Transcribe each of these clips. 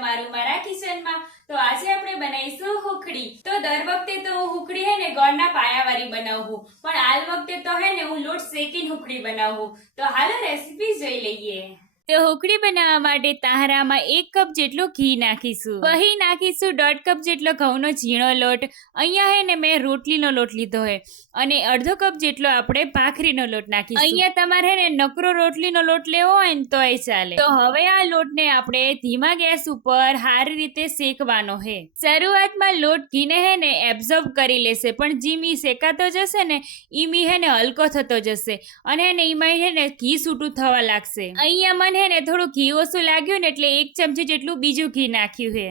તમારું મારા કિચનમાં। તો આજે આપણે બનાવીશું હુખડી। તો દર વખતે તો હું હુખડી હે ને ગોળના પાયાવાળી બનાવું, પણ આ વખતે તો હે ને હું લોટ શેકીને હુખડી બનાવું। તો હાલો રેસીપી જોઈ લઈએ। તો હુખડી બનાવવા માટે તાહરામાં 1 કપ જેટલું ઘી નાખીશું, વહી નાખીશું 1.5 કપ જેટલો ઘઉંનો ઝીણો લોટ। અહીંયા હે ને મેં રોટલીનો લોટ લીધો હે અને અડધો કપ જેટલો આપણે ભાખરીનો લોટ નાખીશું। અહીંયા તમારે હે ને નકરો રોટલીનો લોટ લેવો હોય ને તોય ચાલે। તો હવે આ લોટને આપણે ધીમા ગેસ ઉપર સારી રીતે શેકવાનો હે। શરૂઆતમાં લોટ ઘીને હે ને એબ્ઝોર્બ કરી લેશે, પણ જેમ ઈ શેકાતો જશે ને ઈમી હે ને હલકો થતો જશે અને હે ને ઈમાં હે ને ઘી છૂટું થવા લાગશે। અહીંયા મને હે ને થોડું ઘી ઓછું લાગ્યું ને એટલે 1 ચમચી જેટલું બીજું ઘી નાખ્યું હે।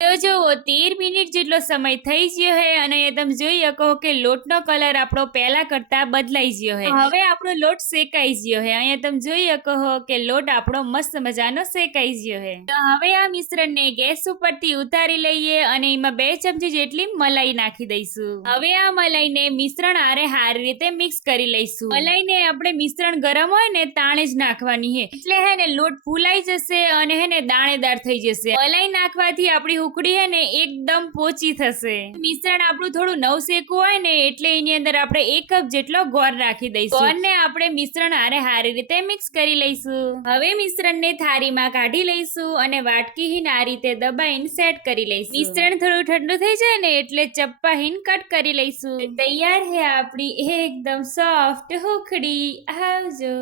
તો જુઓ 13 મિનિટ જેટલો સમય થઈ ગયો હે અને તમે જોઈ શકો કે લોટનો કલર આપણો પહેલા કરતા બદલાઈ ગયો હે। હવે આપણો લોટ શેકાઈ ગયો હે। અહીંયા તમે જોઈ શકો કે લોટ આપણો મસ્ત મજાનો શેકાઈ ગયો હે। તો હવે આ મિશ્રણને ગેસ ઉપરથી ઉતારી લઈએ અને એમાં 2 ચમચી જેટલી મલાઈ નાખી દઈશું। હવે આ મલાઈને મિશ્રણ આરે સારી રીતે મિક્સ કરી લઈશું। મલાઈને આપણે મિશ્રણ ગરમ હોય ને તાણે જ નાખવાની હે, એટલે હે ને લોટ ફૂલાઈ જશે અને હે ને દાણેદાર થઈ જશે। મલાઈ નાખવાથી આપણી હુખડી હે ને એકદમ પોચી થશે। મિશ્રણ આપણું થોડું નવ શેકવું હોય ને એટલે એની અંદર આપણે 1 કપ જેટલો ગોળ રાખી દઈશું। ગોળને આપણે મિશ્રણ હારે સારી રીતે મિક્સ કરી લઈશું। હવે મિશ્રણને થાળીમાં કાઢી લઈશું અને વાટકીહીન આ રીતે દબાઈને સેટ કરી લઈશું। મિશ્રણ થોડું ઠંડુ થઈ જાય ને એટલે ચપ્પાહીન કટ કરી લઈશું। તૈયાર હે આપણી એકદમ સોફ્ટ હુખડી। આવજો।